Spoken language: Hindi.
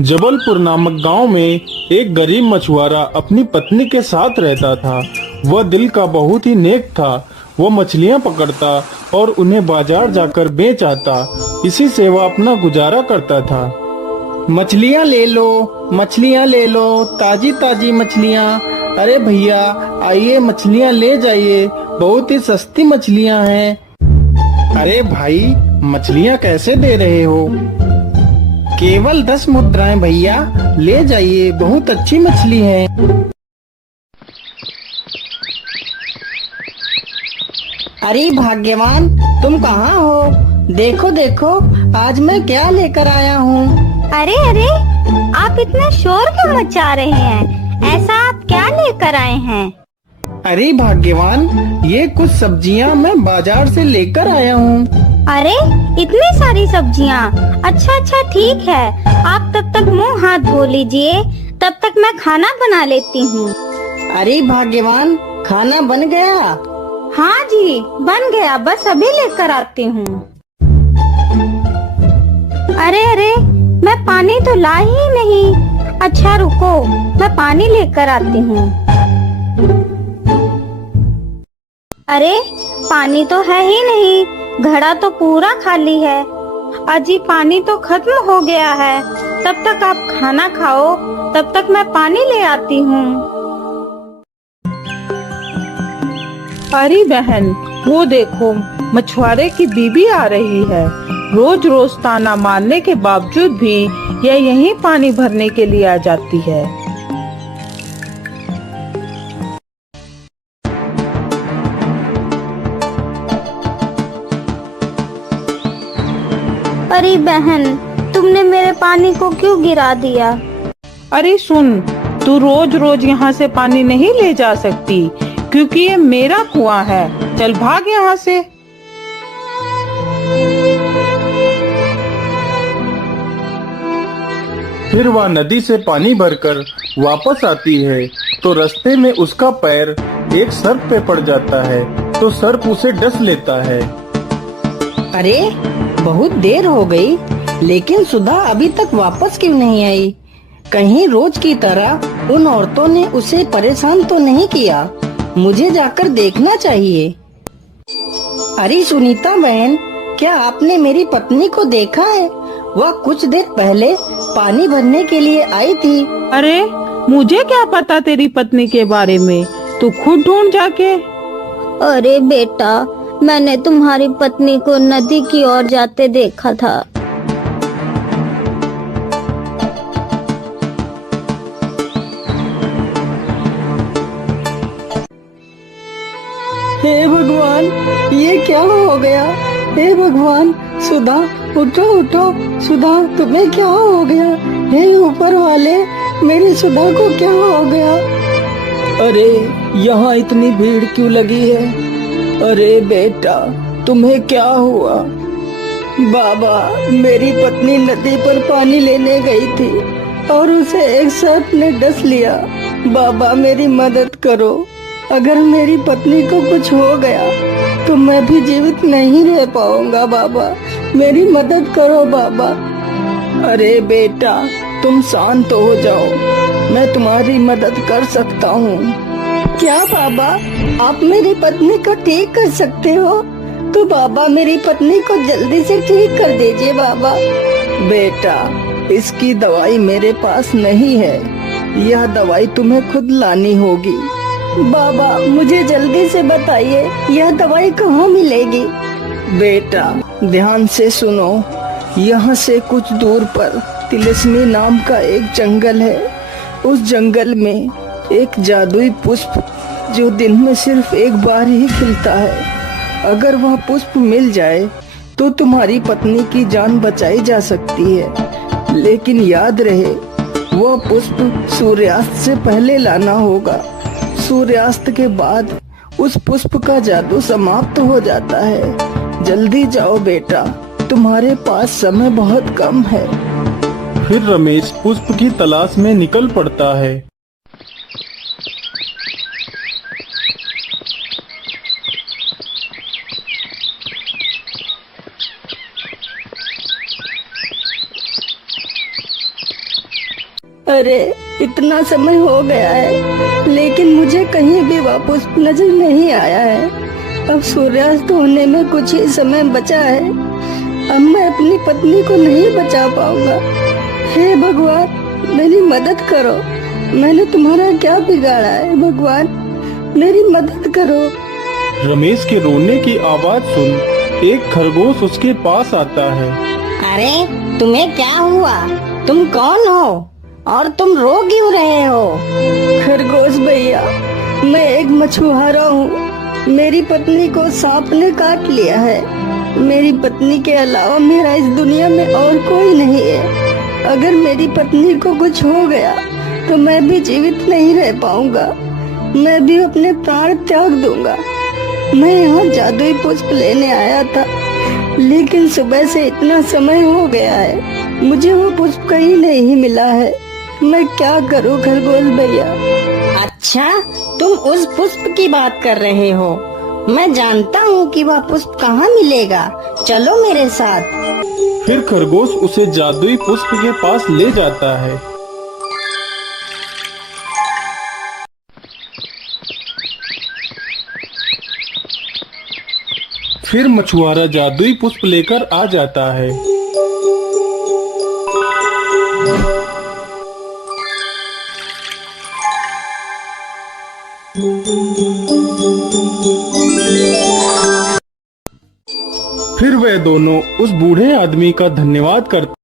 जबलपुर नामक गांव में एक गरीब मछुआरा अपनी पत्नी के साथ रहता था। वह दिल का बहुत ही नेक था। वह मछलियां पकड़ता और उन्हें बाजार जाकर बेच आता। इसी से वह अपना गुजारा करता था। मछलियां ले लो, मछलियां ले लो, ताजी ताजी मछलियां। अरे भैया आइए, मछलियां ले जाइए, बहुत ही सस्ती मछलियां हैं। अरे भाई मछलियां कैसे दे रहे हो? केवल 10 मुद्राएं भैया, ले जाइए, बहुत अच्छी मछली है। अरे भाग्यवान, तुम कहाँ हो? देखो देखो, आज मैं क्या लेकर आया हूँ। अरे अरे, आप इतना शोर क्यों मचा रहे हैं? ऐसा आप क्या लेकर आए हैं? अरे भाग्यवान, ये कुछ सब्जियाँ मैं बाजार से लेकर आया हूँ। अरे इतनी सारी सब्जियाँ। अच्छा अच्छा ठीक है, आप तब तक मुंह हाथ धो लीजिए, तब तक मैं खाना बना लेती हूँ। अरे भाग्यवान, खाना बन गया? हाँ जी बन गया, बस अभी लेकर आती हूँ। अरे अरे, मैं पानी तो ला ही नहीं। अच्छा रुको, मैं पानी लेकर आती हूँ। अरे पानी तो है ही नहीं, घड़ा तो पूरा खाली है। अजी पानी तो खत्म हो गया है। तब तक आप खाना खाओ, तब तक मैं पानी ले आती हूँ। अरे बहन, वो देखो मछुआरे की बीबी आ रही है। रोज रोज ताना मारने के बावजूद भी यह यहीं पानी भरने के लिए आ जाती है। अरे बहन, तुमने मेरे पानी को क्यों गिरा दिया? अरे सुन, तू रोज रोज यहाँ से पानी नहीं ले जा सकती, क्योंकि ये मेरा कुआं है। चल भाग यहाँ से। फिर वह नदी से पानी भरकर वापस आती है तो रास्ते में उसका पैर एक सर्प पे पड़ जाता है, तो सर्प उसे डस लेता है। अरे बहुत देर हो गई, लेकिन सुधा अभी तक वापस क्यों नहीं आई? कहीं रोज की तरह उन औरतों ने उसे परेशान तो नहीं किया? मुझे जाकर देखना चाहिए। अरे सुनीता बहन, क्या आपने मेरी पत्नी को देखा है? वह कुछ देर पहले पानी भरने के लिए आई थी। अरे मुझे क्या पता तेरी पत्नी के बारे में, तू खुद ढूंढ जाके। अरे बेटा, मैंने तुम्हारी पत्नी को नदी की ओर जाते देखा था। हे भगवान, ये क्या हो गया? हे भगवान, सुधा उठो उठो, सुधा तुम्हें क्या हो गया? हे ऊपर वाले, मेरी सुधा को क्या हो गया? अरे यहाँ इतनी भीड़ क्यों लगी है? अरे बेटा, तुम्हें क्या हुआ? बाबा, मेरी पत्नी नदी पर पानी लेने गई थी और उसे एक सर्प ने डस लिया। बाबा मेरी मदद करो, अगर मेरी पत्नी को कुछ हो गया तो मैं भी जीवित नहीं रह पाऊंगा। बाबा मेरी मदद करो बाबा। अरे बेटा, तुम शांत हो जाओ, मैं तुम्हारी मदद कर सकता हूँ। क्या बाबा, आप मेरी पत्नी को ठीक कर सकते हो? तो बाबा मेरी पत्नी को जल्दी से ठीक कर दीजिए बाबा। बेटा, इसकी दवाई मेरे पास नहीं है, यह दवाई तुम्हें खुद लानी होगी। बाबा मुझे जल्दी से बताइए, यह दवाई कहाँ मिलेगी? बेटा ध्यान से सुनो, यहाँ से कुछ दूर पर तिलस्मी नाम का एक जंगल है। उस जंगल में एक जादुई पुष्प जो दिन में सिर्फ एक बार ही खिलता है। अगर वह पुष्प मिल जाए तो तुम्हारी पत्नी की जान बचाई जा सकती है, लेकिन याद रहे वह पुष्प सूर्यास्त से पहले लाना होगा। सूर्यास्त के बाद उस पुष्प का जादू समाप्त हो जाता है। जल्दी जाओ बेटा, तुम्हारे पास समय बहुत कम है। फिर रमेश पुष्प की तलाश में निकल पड़ता है। अरे इतना समय हो गया है लेकिन मुझे कहीं भी वह पुष्प नजर नहीं आया है। अब सूर्यास्त होने में कुछ ही समय बचा है। अब मैं अपनी पत्नी को नहीं बचा पाऊंगा। हे भगवान मेरी मदद करो। मैंने तुम्हारा क्या बिगाड़ा है भगवान, मेरी मदद करो। रमेश के रोने की आवाज सुन एक खरगोश उसके पास आता है। अरे तुम्हें क्या हुआ? तुम कौन हो और तुम रो क्यों रहे हो? खरगोश भैया, मैं एक मछुआरा हूँ। मेरी पत्नी को सांप ने काट लिया है। मेरी पत्नी के अलावा मेरा इस दुनिया में और कोई नहीं है। अगर मेरी पत्नी को कुछ हो गया तो मैं भी जीवित नहीं रह पाऊंगा। मैं भी अपने प्राण त्याग दूंगा। मैं यहाँ जादुई पुष्प लेने आया था लेकिन सुबह से इतना समय हो गया है, मुझे वो पुष्प कहीं नहीं मिला है। मैं क्या करूँ खरगोश भैया? अच्छा, तुम उस पुष्प की बात कर रहे हो। मैं जानता हूँ कि वह पुष्प कहाँ मिलेगा। चलो मेरे साथ। फिर खरगोश उसे जादुई पुष्प के पास ले जाता है। फिर मछुआरा जादुई पुष्प लेकर आ जाता है। फिर वे दोनों उस बूढ़े आदमी का धन्यवाद करते